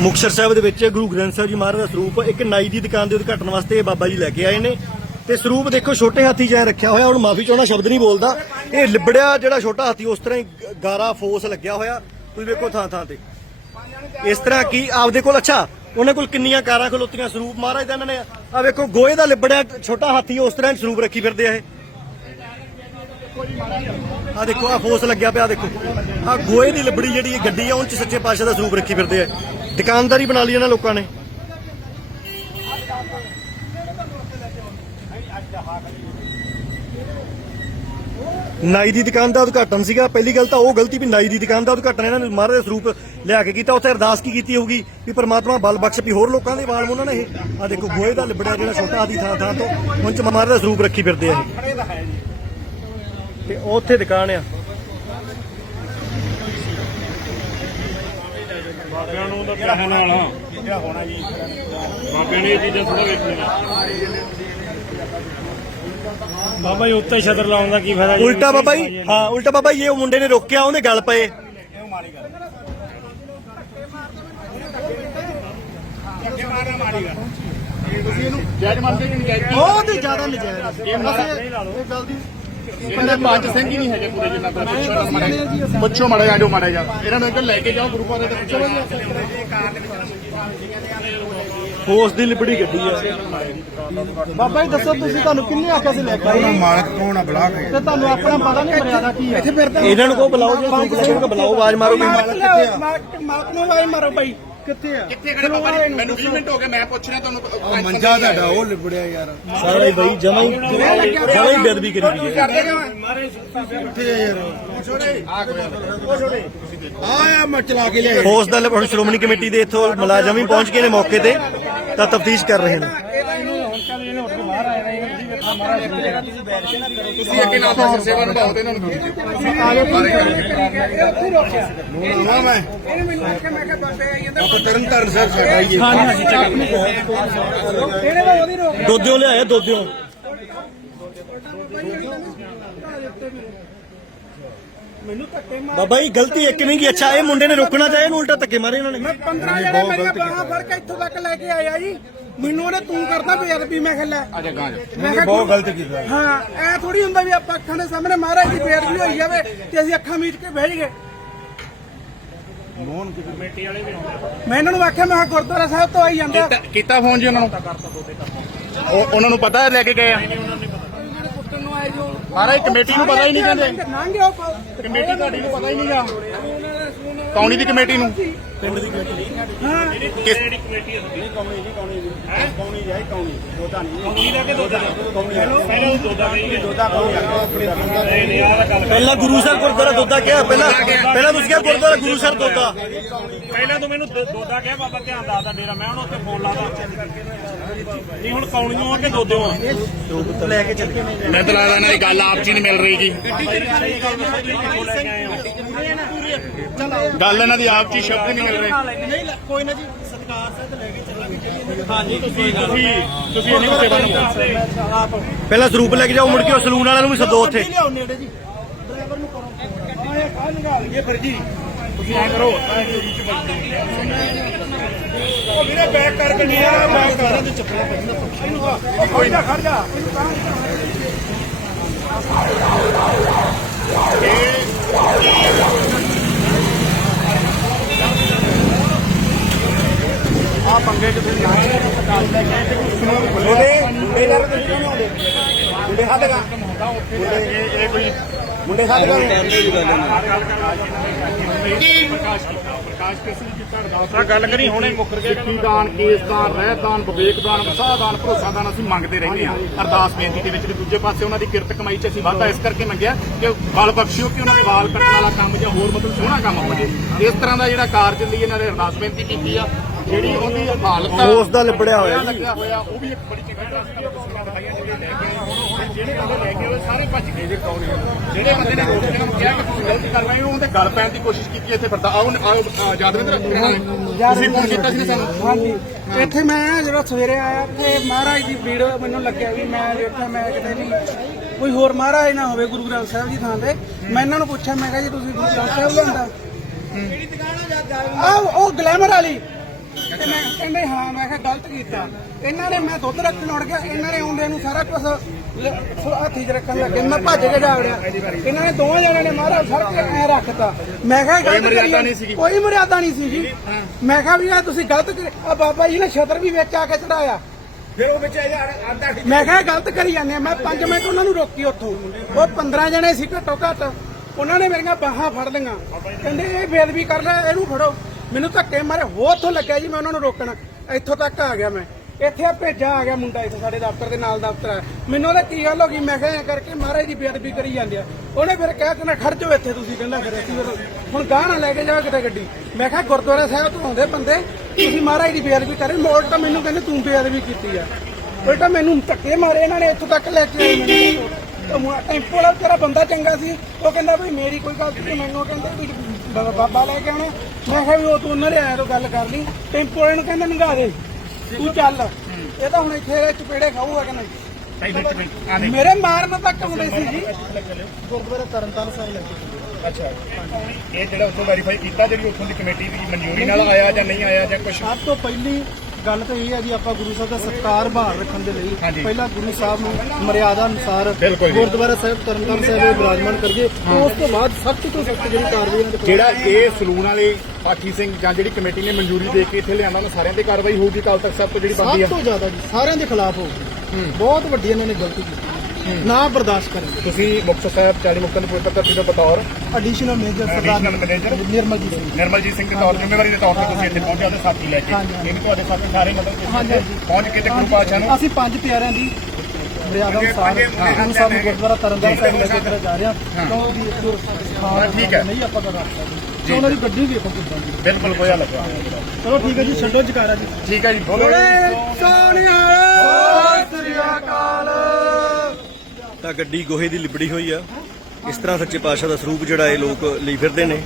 ਮੁਕਤਸਰ ਸਾਹਿਬ ਦੇ ਵਿੱਚ ਗੁਰੂ ਗ੍ਰੰਥ ਸਾਹਿਬ ਜੀ ਮਹਾਰਾਜ ਦਾ ਸਰੂਪ, ਇੱਕ ਨਾਈ ਦੀ ਦੁਕਾਨ ਦੇ ਉਦਘਾਟਨ ਵਾਸਤੇ ਬਾਬਾ ਜੀ ਲੈ ਕੇ ਆਏ ਨੇ। ਤੇ ਸਰੂਪ ਦੇਖੋ, ਛੋਟੇ ਹਾਥੀ ਜਿਹਾ ਰੱਖਿਆ ਹੋਇਆ, ਹੁਣ ਮਾਫੀ ਚਾਹੁੰਦਾ, ਸ਼ਬਦ ਨਹੀਂ ਬੋਲਦਾ। ਇਹ ਲਿਬੜਿਆ ਜਿਹੜਾ ਛੋਟਾ ਹਾਥੀ, ਉਸ ਤਰ੍ਹਾਂ ਹੀ ਗਾਰਾ ਫੋਸ ਲੱਗਿਆ ਹੋਇਆ। ਤੁਸੀਂ ਵੇਖੋ ਥਾਂ ਥਾਂ ਤੇ। ਇਸ ਤਰ੍ਹਾਂ ਕੀ, ਆਪਦੇ ਕੋਲ, ਅੱਛਾ, ਉਹਨਾਂ ਕੋਲ ਕਿੰਨੀਆਂ ਕਾਰਾਂ ਖਲੋਤੀਆਂ, ਸਰੂਪ ਮਹਾਰਾਜ ਦਾ ਇਹਨਾਂ ਨੇ। ਆ ਵੇਖੋ ਗੋਏ ਦਾ ਲਿਬੜਿਆ ਛੋਟਾ ਹਾਥੀ, ਉਸ ਤਰ੍ਹਾਂ ਸਰੂਪ ਰੱਖੀ ਫਿਰਦੇ ਆ ਇਹ। ਆ ਦੇਖੋ ਆ ਫੋਸ ਲੱਗਿਆ ਪਿਆ, ਦੇਖੋ। ਆ ਗੋਏ ਦੀ ਲਿਬੜੀ ਜਿਹੜੀ ਇਹ ਗੱਡੀ ਆ ਉਹ ਚ ਸੱਚੇ ਪਾਤਸ਼ਾਹ ਦਾ ਸਰੂਪ ਰੱਖੀ ਫਿਰਦੇ ਆ। ਦੁਕਾਨਦਾਰੀ ਬਣਾ ਲਈ ਇਹਨਾਂ ਲੋਕਾਂ ਨੇ। ਨਾਈ ਦੀ ਦੁਕਾਨ ਦਾ ਉਦਘਾਟਨ ਸੀਗਾ। ਪਹਿਲੀ ਗੱਲ ਤਾਂ ਉਹ ਗਲਤੀ ਵੀ ਨਾਈ ਦੀ ਦੁਕਾਨ ਦਾ ਉਦਘਾਟਨ ਇਹਨਾਂ ਨੇ ਮਹਾਰਾਜ ਦਾ ਸਰੂਪ ਲਿਆ ਕੇ ਕੀਤਾ। ਉੱਥੇ ਅਰਦਾਸ ਕੀ ਕੀਤੀ ਹੋਊਗੀ ਵੀ ਪ੍ਰਮਾਤਮਾ ਬਲ ਬਖਸ਼ ਵੀ ਹੋਰ ਲੋਕਾਂ ਦੇ ਵਾਲ ਉਹਨਾਂ ਨੇ ਇਹ। ਆ ਦੇਖੋ ਗੋਏ ਦਾ ਲਿਬੜਿਆ ਜਿਹੜਾ ਛੋਟਾ ਆਦੀ ਥਾਂ ਥਾਂ ਤੋਂ, ਉਹਨਾਂ ਚ ਮਹਾਰਾਜ ਦਾ ਸਰੂਪ ਰੱਖੀ ਫਿਰਦੇ ਆ ਇਹ। ਤੇ ਉੱਥੇ ਦੁਕਾਨ ਆ। ਬਾਬਿਆਂ ਨੂੰ ਤਾਂ ਪਿਆਰ ਨਾਲ ਜਿਹੜਾ ਹੋਣਾ ਜੀ? ਬਾਬਿਆਂ ਨੇ ਇਹ ਚੀਜ਼ਾਂ ਥੋੜਾ ਵੇਖਣੀਆਂ। ਬਾਬਾ ਜੀ ਉੱਤੇ ਛਤਰ ਲਾਉਣ ਦਾ ਕੀ ਫਾਇਦਾ ਜੀ? ਉਲਟਾ ਬਾਬਾ ਜੀ ਹਾਂ ਉਲਟਾ ਬਾਬਾ ਜੀ ਇਹ ਉਹ ਮੁੰਡੇ ਨੇ ਰੋਕਿਆ ਉਹਦੇ ਗੱਲ ਪਏ। ਜੈਜ ਮੰਨਦੇ ਕਿ ਨਹੀਂ ਜੈਜ? ਬਹੁਤ ਹੀ ਜ਼ਿਆਦਾ ਨਜਾਇਜ਼ ਇਹ ਮਾਰਾ ਇਹਨਾਂ ਦੇ ਪੰਜ ਸਿੰਘ ਹੀ ਨਹੀਂ ਹੈਗੇ ਪੂਰੇ ਜਿੰਨਾ ਦਾ ਪੁੱਛੋ ਮਾਰੇ ਪੁੱਛੋ ਮਾਰੇ ਆਜੋ ਮਾਰੇ ਜਾ ਇਹਨਾਂ ਨੂੰ ਇੱਕ ਲੈ ਕੇ ਜਾਓ ਗਰੁੱਪਾਂ ਦੇ ਤੇ ਪੁੱਛੋ। ਫੋਰਸ ਦੀ ਲਿਬੜੀ ਗੱਡੀ ਆ। ਬਾਬਾ ਜੀ ਦੱਸੋ ਤੁਸੀਂ ਤੁਹਾਨੂੰ ਕਿੰਨੇ ਆਖਿਆ ਸੀ ਲੈ ਕੇ ਮਾਲਕ ਕੌਣ ਆ ਬਲਾਕ ਤੇ ਤੁਹਾਨੂੰ ਆਪਣਾ ਪਤਾ ਨਹੀਂ ਮਰਿਆਦਾ ਕੀ ਹੈ ਇੱਥੇ ਫਿਰਦੇ। ਇਹਨਾਂ ਨੂੰ ਕੋ ਬੁਲਾਓ ਜੇ ਤੁਸੀਂ ਕਿਸੇ ਨੂੰ ਬੁਲਾਓ ਆਵਾਜ਼ ਮਾਰੋ ਵੀ ਮਾਲਕ ਨੂੰ ਵਾਈ ਮਾਰੋ ਬਾਈ। ਕਿੱਥੇ ਆ? ਕਿੱਥੇ ਖੜੇ? ਬਾਬਾ ਜੀ ਮੈਨੂੰ 20 ਮਿੰਟ ਹੋ ਗਏ ਮੈਂ ਪੁੱਛ ਰਿਹਾ ਤੁਹਾਨੂੰ ਉਹ ਮੰਜਾ ਤੁਹਾਡਾ ਉਹ ਲਿਬੜਿਆ ਯਾਰ। ਸਾਰਾ ਹੀ ਬਾਈ ਜਮਾ ਹੀ ਜਮਾ ਹੀ ਬੇਦਬੀ ਕਰੀ ਗਈ ਹੈ ਕਿੱਥੇ ਆ ਯਾਰ। ਆ ਆ ਮੈਂ ਚਲਾ ਕੇ ਲਿਆ ਫੋਰਸ ਦਾ ਹੁਣ ਸ਼੍ਰੋਮਣੀ ਕਮੇਟੀ ਦੇ ਇੱਥੋਂ ਮੁਲਾਜ਼ਮ ਵੀ ਪਹੁੰਚ ਗਏ ਨੇ ਮੌਕੇ ਤੇ ਤਾਂ ਤਫਤੀਸ਼ ਕਰ ਰਹੇ ਨੇ। ਤੁਸੀਂ ਅੱਗੇ ਨਾਲ ਦਾ ਸੇਵਾ ਨਿਭਾਓ ਤੇ ਇਹਨਾਂ ਨੂੰ ਨਾ ਮੈਂ। ਆਪਾਂ ਤਰਨ ਤਾਰਨ ਸਾਹਿਬ ਛੜਾਈਏ ਦੋਦਿਓ ਲਿਆਇਆ ਦੋਦਿਓ ਬਾਬਾ ਜੀ ਗਲਤੀ ਇੱਕ ਨਹੀਂ ਕੀ? ਅੱਛਾ ਇਹ ਮੁੰਡੇ ਨੇ ਰੋਕਣਾ ਚਾਹਿਆ ਇਹਨੂੰ ਉਲਟਾ ਧੱਕੇ ਮਾਰੇ ਇਹਨਾਂ ਨੇ? 15 ਜਣੇ ਮੇਰੀਆਂ ਬਾਹਾਂ ਫੜ ਕੇ ਇੱਥੋਂ ਤੱਕ ਲੈ ਕੇ ਆਇਆ ਜੀ। ਮੈਨੂੰ ਉਹਨੇ ਤੂੰ ਕਰਦਾ ਬੇਅਦਬੀ ਮੈਂ ਕਿਹਾ ਲੈ ਅਜੇ ਗਾਂ ਮੈਂ ਕਿਹਾ ਬਹੁਤ ਗਲਤ ਕੀਤਾ ਹਾਂ ਐ ਥੋੜੀ ਹੁੰਦਾ ਵੀ ਆਪਾਂ ਅੱਖਾਂ ਦੇ ਸਾਹਮਣੇ ਮਹਾਰਾਜ ਦੀ ਬੇਅਦਬੀ ਹੋਈ ਜਾਵੇ ਤੇ ਅਸੀਂ ਅੱਖਾਂ ਮੀਚ ਕੇ ਬਹਿ ਗਏ ਮੈਂ ਇਹਨਾਂ ਨੂੰ ਆਖਿਆ ਮੈਂ ਕਿਹਾ ਗੁਰਦੁਆਰਾ ਸਾਹਿਬ ਤੋਂ ਆਈ ਜਾਂਦਾ। ਕੀਤਾ ਫੋਨ ਜੀ ਉਹਨਾਂ ਨੂੰ? ਉਹ ਉਹਨਾਂ ਨੂੰ ਪਤਾ ਲੈ ਕੇ ਗਏ ਆ? ਮਹਾਰਾਜ ਕਮੇਟੀ ਨੂੰ ਪਤਾ ਹੀ ਨਹੀਂ ਕਹਿੰਦੇ। ਲੰਘ ਉਹ ਕਮੇਟੀ ਤੁਹਾਡੀ ਨੂੰ ਪਤਾ ਹੀ ਨਹੀਂਗਾ ਕੌਣੀ ਦੀ ਕਮੇਟੀ ਨੂੰ? ਹਾਂ। ਕਿਸ ਪਹਿਲਾਂ ਗੁਰੂ ਸਾਹਿਬ ਗੁਰਦੁਆਰਾ ਦੋਦਾ ਕਿਹਾ ਪਹਿਲਾਂ ਪਹਿਲਾਂ ਤੁਸੀਂ ਕਿਹਾ ਗੁਰਦੁਆਰਾ ਗੁਰੂ ਸਾਹਿਬ ਦੋਦਾ ਪਹਿਲਾਂ ਤੂੰ ਮੈਨੂੰ ਦ- ਦੋਦਾ ਕਿਹਾ ਬਾਬਾ ਧਿਆਨ ਦੱਸਦਾ ਡੇਰਾ। ਮੈਂ ਉਹਨੂੰ ਉੱਥੇ ਫੋਨ ਲਾਦਾ ਨਹੀਂ ਹੁਣ ਕੌਣੀਆਂ ਆ ਕੇ ਦੋਦਿਓ ਆ ਲੈ ਕੇ ਚੱਲ ਗਏ। ਮੈਂ ਤਾਂ ਲੱਗਦਾ ਨਾ ਇਹ ਗੱਲ ਆਪ ਜੀ ਨਹੀਂ ਮਿਲ ਰਹੀ ਜੀ ਗੱਲ ਇਹਨਾਂ ਦੀ ਆਪ ਜੀ ਸ਼ਬਦ ਨਹੀਂ ਮਿਲ ਰਹੇ। ਨਹੀਂ ਕੋਈ ਨਾ ਜੀ ਸਤਕਾਰ ਸਾਹਿਬ ਲੈ ਕੇ ਚੱਲਾਂਗੇ। ਤੁਸੀਂ ਤੁਸੀਂ ਇਹਨੂੰ ਸੇਵਾ ਨਿਭਾਓ ਪਹਿਲਾਂ ਸਰੂਪ ਲੈ ਕੇ ਜਾਓ ਮੁੜ ਕੇ ਉਹ ਸਲੂਨ ਵਾਲਿਆਂ ਨੂੰ ਵੀ ਸੱਦੋ ਉੱਥੇ। ਤੁਸੀਂ ਐ ਕਰੋ ਵੀਰੇ ਬੈਕ ਕਰਕੇ ਨਹੀਂ ਆ ਬੈਕ ਕਰ। ਦੇ ਚੱਪਲਾਂ ਕੋਈ ਨਾ ਖੜ ਜਾ। ਆ ਪੰਗੇ ਚ ਤੁਸੀਂ ਮੁੰਡੇ ਮੁੰਡੇ ਨਾਲ ਤੁਸੀਂ ਕਿਉਂ ਆਉਂਦੇ? ਮੁੰਡੇ ਸਾਡੇ ਦਾ ਇਹ ਇਹ ਕੋਈ ਮੁੰਡੇ ਸਾਡੇ ਦਾ ਪ੍ਰਕਾਸ਼ ਕੀਤਾ ਪ੍ਰਕਾਸ਼ ਕਿਸ ਨੇ ਕੀਤਾ ਅਰਦਾਸ ਤਾਂ ਗੱਲ ਕਰੀ ਹੁਣੇ ਮੁੱਕਰ ਗਏ ਸਿੱਖੀ ਦਾਨ ਕੇਸ ਦਾਨ ਰਹਿ ਦਾਨ ਵਿਵੇਕ ਦਾਨ ਵਸਾਹ ਦਾਨ ਭਰੋਸਾ ਦਾਨ ਅਸੀਂ ਮੰਗਦੇ ਰਹਿੰਦੇ ਹਾਂ। ਅਰਦਾਸ ਬੇਨਤੀ ਦੇ ਵਿੱਚ ਤੇ ਦੂਜੇ ਪਾਸੇ ਉਹਨਾਂ ਦੀ ਕਿਰਤ ਕਮਾਈ 'ਚ ਅਸੀਂ ਵਾਧਾ ਇਸ ਕਰਕੇ ਮੰਗਿਆ ਕਿ ਬਲ ਬਖਸ਼ਿਓ ਕਿ ਉਹਨਾਂ ਦੇ ਵਾਲ ਕੱਟਣ ਵਾਲਾ ਕੰਮ ਜਾਂ ਹੋਰ ਮਤਲਬ ਸੋਹਣਾ ਕੰਮ ਹੋ ਜੇ। ਇਸ ਤਰ੍ਹਾਂ ਦਾ ਜਿਹੜਾ ਕਾਰਜ ਲਈ ਇਹਨਾਂ ਨੇ ਅਰਦਾਸ ਬੇਨਤੀ ਕੀਤੀ ਆ ਜਿਹੜੀ ਉਹਦੀ ਹਾਲਤ ਉਸ ਦਾ ਲਿਬੜਿਆ ਹੋਇਆ ਜੀ। ਲੱਗਿਆ ਹੋਇਆ ਉਹ ਵੀ ਇੱਕ ਬੜੀ ਚੰਗੀ ਗੱਲ ਦਿਖਾਈਆਂ ਜਿਹੜੇ ਲੈ ਕੇ ਆਏ ਜਿਹੜੇ ਬੰਦੇ ਲੈ ਕੇ ਆਏ ਸਾਰੇ ਭੱਜ ਗਏ। ਜੇ ਕੌਣ ਜਿਹੜੇ ਬੰਦੇ ਨੇ ਰੋਕ ਕੇ ਉਹਨੂੰ ਕਿਹਾ ਕਿ ਤੁਸੀਂ ਗਲਤੀ ਕਰ ਰਹੇ ਹੋ ਉਹਦੇ ਗੱਲ ਪੈਣ ਦੀ ਕੋਸ਼ਿਸ਼ ਕੀਤੀ ਇੱਥੇ ਫਿਰਦਾ। ਆਓ ਆਓ ਯਾਦਵਿੰਦਰ ਤੁਸੀਂ ਫੋਨ ਕੀਤਾ ਸੀ ਸਾਨੂੰ? ਹਾਂਜੀ। ਇੱਥੇ ਮੈਂ ਜਦੋਂ ਸਵੇਰੇ ਆਇਆ ਤੇ ਮਹਾਰਾਜ ਦੀ ਵੀਡੀਓ ਮੈਨੂੰ ਲੱਗਿਆ ਵੀ ਮੈਂ ਵੇਖਿਆ ਮੈਂ ਕਿਤੇ ਵੀ ਕੋਈ ਹੋਰ ਮਹਾਰਾਜ ਨਾ ਹੋਵੇ ਗੁਰੂ ਗ੍ਰੰਥ ਸਾਹਿਬ ਦੀ ਥਾਂ ਤੇ। ਮੈਂ ਇਹਨਾਂ ਨੂੰ ਪੁੱਛਿਆ ਮੈਂ ਕਿਹਾ ਜੀ ਤੁਸੀਂ ਗੁਰੂ ਗ੍ਰੰਥ ਸਾਹਿਬ ਲੈਂਦਾ ਆ ਉਹ ਗਲੈਮਰ ਵਾਲੀ। ਤੇ ਮੈਂ ਕਹਿੰਦੇ ਹਾਂ ਮੈਂ ਕਿਹਾ ਗਲਤ ਕੀਤਾ। ਇਹਨਾਂ ਨੇ ਮੈਂ ਦੁੱਧ ਰੱਖਣ ਉੜ ਗਿਆ ਇਹਨਾਂ ਨੇ ਆਉਂਦੇ ਨੂੰ ਸਾਰਾ ਕੁਝ ਹੱਥੀ 'ਚ ਰੱਖਣ ਲੱਗੇ ਮੈਂ ਭੱਜ ਕੇ ਜਾ ਵੜਿਆ। ਇਹਨਾਂ ਨੇ ਦੋਵਾਂ ਜਣਿਆਂ ਨੇ ਮਾਰਾ ਫੜ ਕੇ ਐ ਰੱਖਤਾ। ਮੈਂ ਕਿਹਾ ਗਲਤ ਕਰੀ ਸੀਗੀ। ਕੋਈ ਮਰਿਆਦਾ ਨਹੀਂ ਸੀ ਜੀ। ਮੈਂ ਕਿਹਾ ਵੀ ਇਹ ਤੁਸੀਂ ਗਲਤ ਆ ਬਾਬਾ ਜੀ ਨੇ ਛਤਰ ਵੀ ਵਿੱਚ ਆ ਕੇ ਚੜਾਇਆ। ਫਿਰ ਉਹ ਵਿੱਚ ਅੱਧਾ ਮੈਂ ਕਿਹਾ ਗਲਤ ਕਰੀ ਜਾਂਦੇ ਆ। ਮੈਂ 5 ਮਿੰਟ ਉਹਨਾਂ ਨੂੰ ਰੋਕੀ ਉੱਥੋਂ। ਉਹ 15 ਜਣੇ ਸੀ ਘੱਟੋ ਘੱਟ। ਉਹਨਾਂ ਨੇ ਮੇਰੀਆਂ ਬਾਹਾਂ ਫੜ ਲਈਆਂ। ਕਹਿੰਦੇ ਇਹ ਬੇਦਬੀ ਕਰ ਲੈ ਇਹਨੂੰ ਫੜੋ। ਮੈਨੂੰ ਧੱਕੇ ਮਾਰੇ, ਹੋਰ ਉੱਥੋਂ ਲੱਗਿਆ ਜੀ, ਮੈਂ ਉਹਨਾਂ ਨੂੰ ਰੋਕਣ। ਇੱਥੋਂ ਤੱਕ ਆ ਗਿਆ ਮੈਂ। ਇੱਥੇ ਆ ਭੇਜਾ ਆ ਗਿਆ ਮੁੰਡਾ ਇੱਥੇ ਸਾਡੇ ਦਫ਼ਤਰ ਦੇ ਨਾਲ ਦਫ਼ਤਰ ਆ। ਮੈਨੂੰ ਉਹਦਾ ਕੀ ਗੱਲ ਹੋ ਗਈ? ਮੈਂ ਕਿਹਾ ਐਂ ਕਰਕੇ ਮਹਾਰਾਜ ਦੀ ਬੇਅਦਬੀ ਕਰੀ ਜਾਂਦੇ ਆ। ਉਹਨੇ ਫਿਰ ਕਹਿ ਦੇਣਾ ਖੜ ਜਾਓ ਇੱਥੇ ਤੁਸੀਂ ਕਹਿੰਦਾ ਫਿਰ ਅਸੀਂ ਫਿਰ ਹੁਣ ਗਾਹ ਨਾ ਲੈ ਕੇ ਜਾਓ ਕਿਤੇ ਗੱਡੀ। ਮੈਂ ਕਿਹਾ ਗੁਰਦੁਆਰਾ ਸਾਹਿਬ ਤੋਂ ਆਉਂਦੇ ਬੰਦੇ, ਤੁਸੀਂ ਮਹਾਰਾਜ ਦੀ ਬੇਅਦਬੀ ਕਰੇ। ਮੋੜ ਤਾਂ ਮੈਨੂੰ ਕਹਿੰਦੇ ਤੂੰ ਬੇਅਦਬੀ ਕੀਤੀ ਆ। ਉਲਟਾ ਮੈਨੂੰ ਧੱਕੇ ਮਾਰੇ ਇਹਨਾਂ ਨੇ ਇੱਥੋਂ ਤੱਕ ਲੈ ਕੇ ਆਏ ਮੈਨੂੰ। ਟੈਂਪੋ ਵਾਲਾ ਤੇਰਾ ਬੰਦਾ ਚੰਗਾ ਸੀ। ਉਹ ਕਹਿੰਦਾ ਵੀ ਮੇਰੀ ਕੋਈ ਗਲਤੀ ਨਹੀਂ, ਮੈਨੂੰ ਕਹਿੰਦਾ ਵੀ ਬਾਬਾ ਲੈ ਕੇ ਆਉਣਾ। ਮੈਂ ਕਿਹਾ ਵੀ ਉਹ ਤੂੰ ਉਹਨਾਂ ਦੇ ਆਇਆ ਤੋਂ ਗੱਲ ਕਰ ਲਈ। ਟੈਂਪੋ ਵਾਲੇ ਨੂੰ ਕਹਿੰਦਾ ਨੰਗਾ ਦੇ। ਤੂੰ ਚੱਲ। ਇਹ ਤਾਂ ਹੁਣ ਇੱਥੇ ਚਪੇੜੇ ਖਾਊਗਾ ਕਿ ਨਹੀਂ? ਮੇਰੇ ਮਾਰਨ ਤੱਕ ਆਉਂਦੇ ਸੀ ਜੀ। ਗੁਰਦੁਆਰਾ ਤਰਨਤਾਰਨ ਸਾਹਿਬ ਲੈ ਕੇ ਅੱਛਾ। ਇਹ ਜਿਹੜਾ ਉੱਥੋਂ ਵੈਰੀਫਾਈ ਕੀਤਾ ਜਿਹੜੀ ਉੱਥੋਂ ਦੀ ਕਮੇਟੀ ਦੀ ਮਨਜ਼ੂਰੀ ਨਾਲ ਆਇਆ ਜਾਂ ਨਹੀਂ ਆਇਆ ਜਾਂ ਕੁਝ ਸਭ ਤੋਂ ਪਹਿਲੀ ਗੱਲ ਤਾਂ ਇਹ ਹੈ ਜੀ ਆਪਾਂ ਗੁਰੂ ਸਾਹਿਬ ਦਾ ਸਤਿਕਾਰ ਬਹਾਲ ਰੱਖਣ ਦੇ ਲਈ। ਪਹਿਲਾਂ ਗੁਰੂ ਸਾਹਿਬ ਨੂੰ ਮਰਿਆਦਾ ਅਨੁਸਾਰ। ਗੁਰਦੁਆਰਾ ਸਾਹਿਬ ਤਰਨਤਾਰਨ ਸਾਹਿਬ ਬਿਰਾਜਮਾਨ ਕਰੀਏ। ਉਸ ਤੋਂ ਬਾਅਦ ਸਖਤ ਤੋਂ ਸਖਤ ਜਿਹੜੀ ਕਾਰਵਾਈ ਜਿਹੜਾ ਇਹ ਸਲੂਨ ਵਾਲੇ ਪਾਠੀ ਸਿੰਘ ਜਾਂ ਜਿਹੜੀ ਕਮੇਟੀ ਨੇ ਮਨਜ਼ੂਰੀ ਦੇ ਕੇ ਇੱਥੇ ਲਿਆਂਦਾ ਉਹਨਾਂ ਸਾਰਿਆਂ ਤੇ ਕਾਰਵਾਈ ਹੋਊਗੀ ਕੱਲ ਤੱਕ ਸਭ ਤੋਂ ਜਿਹੜੀ ਸਭ ਆ। ਤੋਂ ਜ਼ਿਆਦਾ ਜੀ ਸਾਰਿਆਂ ਦੇ ਖਿਲਾਫ ਹੋਊਗੀ। ਬਹੁਤ ਵੱਡੀ ਇਹਨਾਂ ਨੇ ਗਲਤੀ ਕੀਤੀ। ਨਾ ਬਰਦਾਸ਼ਤ ਕਰਾਂਗੇ ਤੁਸੀਂ ਮੁਕਤਸਰ ਸਾਹਿਬ 40 ਮੁਕਤਾਂ ਦੀ ਪਵਿੱਤਰ ਧਰਤੀ ਦੇ ਬਤੌਰ ਐਡੀਸ਼ਨਲ ਮੇਜਰ ਸਰਦਾਰ Additional Manager? ਨਿਰਮਲਜੀਤ ਸਿੰਘ ਨਿਰਮਲਜੀਤ ਸਿੰਘ ਦੇ ਤੌਰ ਜ਼ਿੰਮੇਵਾਰੀ ਦੇ ਤੌਰ ਤੇ ਤੁਸੀਂ ਇੱਥੇ ਪਹੁੰਚੇ ਉਹਦੇ ਸਾਥੀ ਲੈ ਕੇ। ਇਹ ਵੀ ਤੁਹਾਡੇ ਸਾਥੀ ਸਾਰੇ ਮਤਲਬ ਪਹੁੰਚ ਕੇ ਤੇ ਗੁਰੂ ਪਾਤਸ਼ਾਹ ਨੂੰ ਅਸੀਂ ਪੰਜ ਪਿਆਰਿਆਂ ਦੀ ਮਰਿਆਦਾ ਅਨੁਸਾਰ ਗੁਰੂ ਸਾਹਿਬ ਨੂੰ ਗੁਰਦੁਆਰਾ ਤਰਨਤਾਰਨ ਸਾਹਿਬ ਲੈ ਕੇ ਜਾ ਰਹੇ ਹਾਂ। ਜੋ ਠੀਕ ਹੈ। ਨਹੀਂ ਆਪਾਂ ਕਰ ਸਕਦੇ। ਤੇ ਉਹਨਾਂ ਦੀ ਗੱਡੀ ਵੇਖੋ ਕਿੱਦਾਂ ਦੀ ਬਿਲਕੁਲ ਹੋਇਆ ਲੱਗਾ। ਚਲੋ ਠੀਕ ਹੈ ਜੀ ਛੱਡੋ ਜਕਾਰਾ ਜੀ। ਠੀਕ ਹੈ ਜੀ ਬੋਲੋ। ਤਾਂ ਗੱਡੀ ਗੋਹੇ ਦੀ ਲਿਬੜੀ ਹੋਈ ਆ। ਇਸ ਤਰ੍ਹਾਂ ਸੱਚੇ ਪਾਤਸ਼ਾਹ ਦਾ ਸਰੂਪ ਜਿਹੜਾ ਇਹ ਲੋਕ ਲਈ ਫਿਰਦੇ ਨੇ।